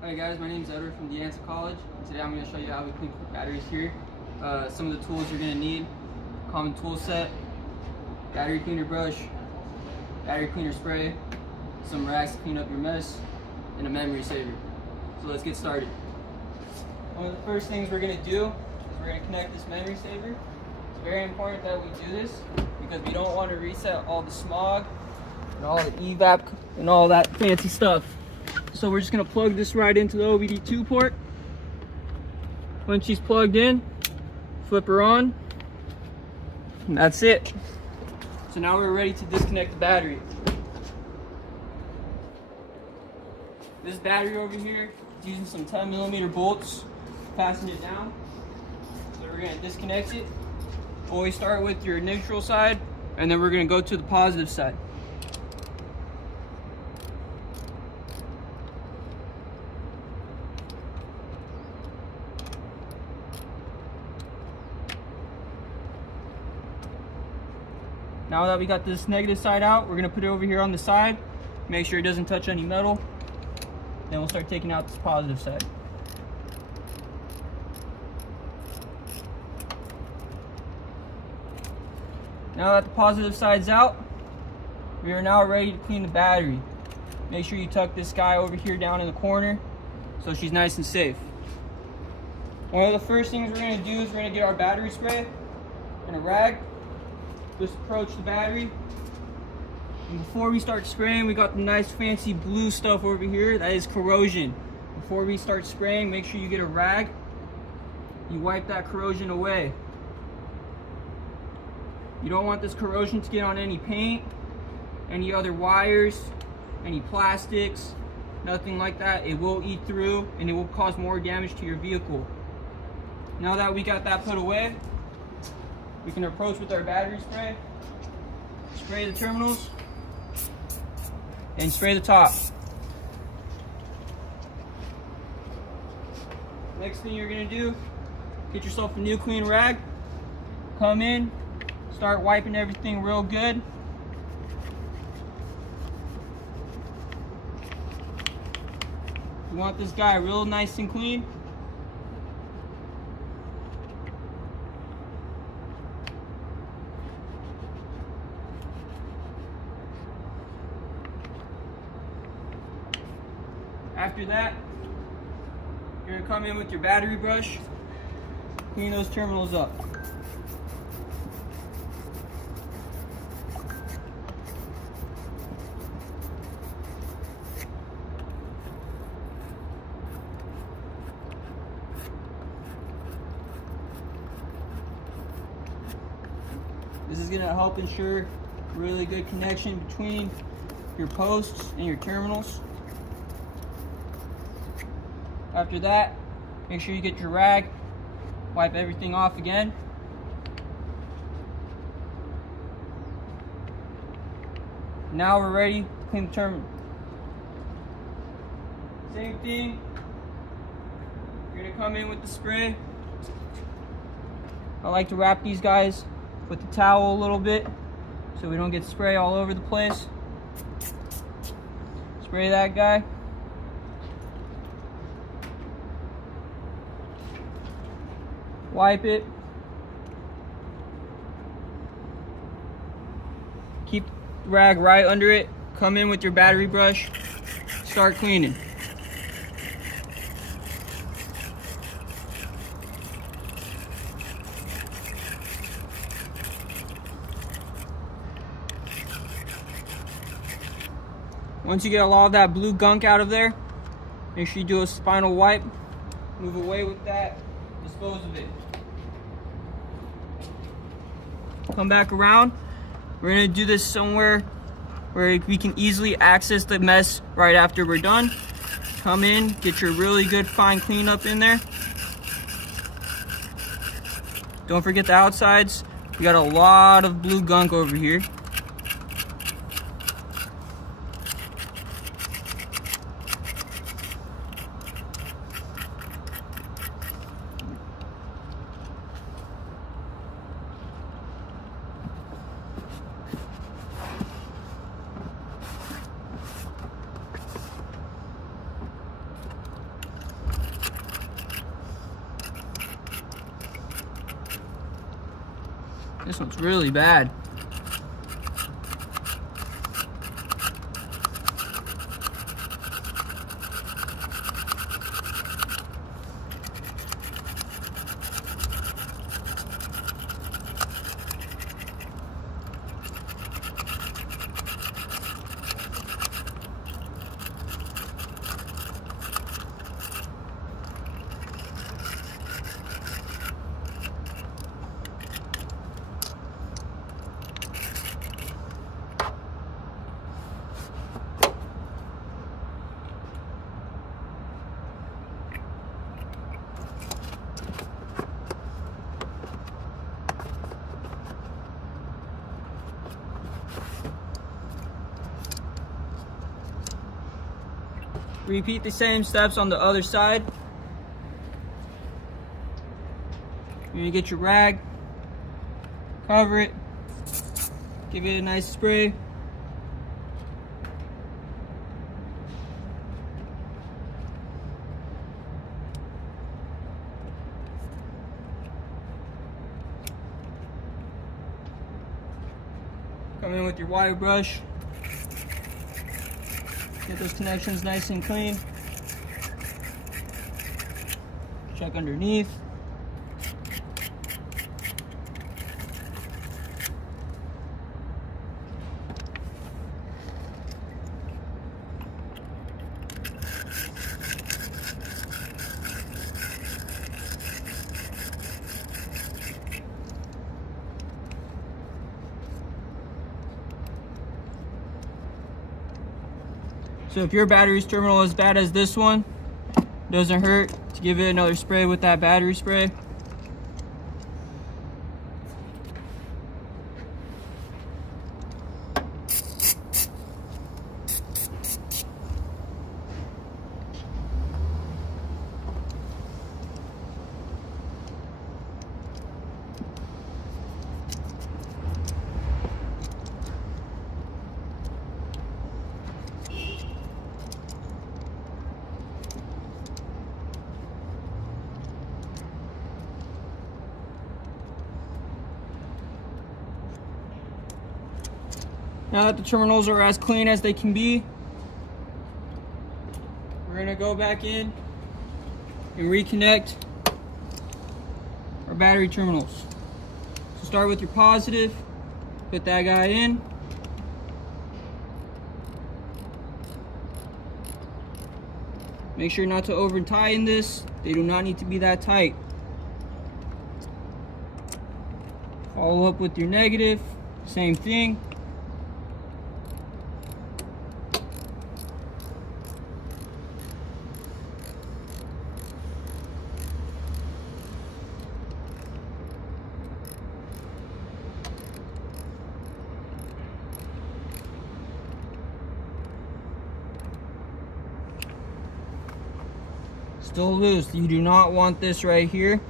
Hi guys, my name is Edward from DeAnza College. Today I'm going to show you how we clean batteries here. Some of the tools you're going to need: common tool set, battery cleaner brush, battery cleaner spray, some rags to clean up your mess, and a memory saver. So let's get started. One of the first things we're going to do is we're going to connect this memory saver. It's very important that we do this because we don't want to reset all the smog and all the evap and all that fancy stuff. So we're just going to plug this right into the OBD2 port. Once she's plugged in, flip her on, and that's it. So now we're ready to disconnect the battery. This battery over here is using some 10mm bolts, fasten it down. So we're going to disconnect it. Always start with your neutral side, and then we're going to go to the positive side. Now that we got this negative side out, we're going to put it over here on the side. Make sure it doesn't touch any metal. Then we'll start taking out this positive side. Now that the positive side's out, we are now ready to clean the battery. Make sure you tuck this guy over here down in the corner so she's nice and safe. One of the first things we're going to do is we're going to get our battery spray and a rag. Just approach the battery, and before we start spraying, we got the nice fancy blue stuff over here. That is corrosion. Before we start spraying, make sure you get a rag. You wipe that corrosion away. You don't want this corrosion to get on any paint, any other wires, any plastics, nothing like that. It will eat through and it will cause more damage to your vehicle. Now that we got that put away, we can approach with our battery spray, spray the terminals, and spray the top. Next thing you're going to do, get yourself a new clean rag, come in, start wiping everything real good. You want this guy real nice and clean. After that, you're going to come in with your battery brush, clean those terminals up. This is going to help ensure really good connection between your posts and your terminals. After that, make sure you get your rag, wipe everything off again. Now we're ready to clean the terminal. Same thing, you're gonna come in with the spray. I like to wrap these guys with the towel a little bit so we don't get spray all over the place. Spray that guy. Wipe it. Keep the rag right under it. Come in with your battery brush. Start cleaning. Once you get a lot of that blue gunk out of there, make sure you do a spinal wipe. Move away with that. Dispose of it. Come back around. We're going to do this somewhere where we can easily access the mess right after we're done. Come in, get your really good fine cleanup in there. Don't forget the outsides. We got a lot of blue gunk over here. This one's really bad. Repeat the same steps on the other side. You're gonna get your rag, cover it, give it a nice spray. Come in with your wire brush. Get those connections nice and clean. Check underneath. So if your battery's terminal is bad as this one, doesn't hurt to give it another spray with that battery spray. Now that the terminals are as clean as they can be, we're gonna go back in and reconnect our battery terminals. So start with your positive, put that guy in. Make sure not to over tighten this. They do not need to be that tight. Follow up with your negative, same thing. Still loose. You do not want this right here.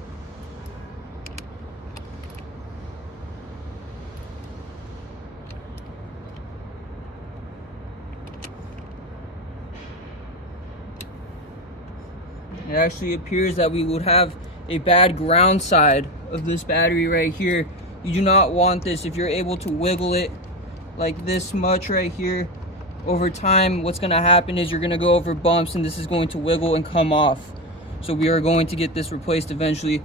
It actually appears that we would have a bad ground side of this battery right here. You do not want this. If you're able to wiggle it like this much right here, over time what's going to happen is you're going to go over bumps and this is going to wiggle and come off. So we are going to get this replaced eventually.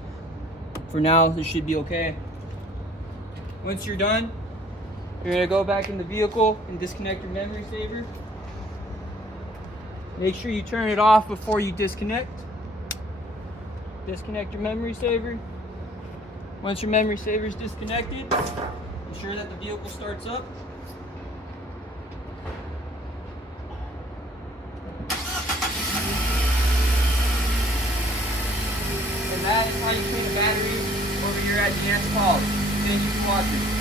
For now, this should be okay. Once you're done, you're going to go back in the vehicle and disconnect your memory saver. Make sure you turn it off before you disconnect. Disconnect your memory saver. Once your memory saver is disconnected, ensure that the vehicle starts up. And that is how you clean a battery over here at Mendez College. Thank you for watching.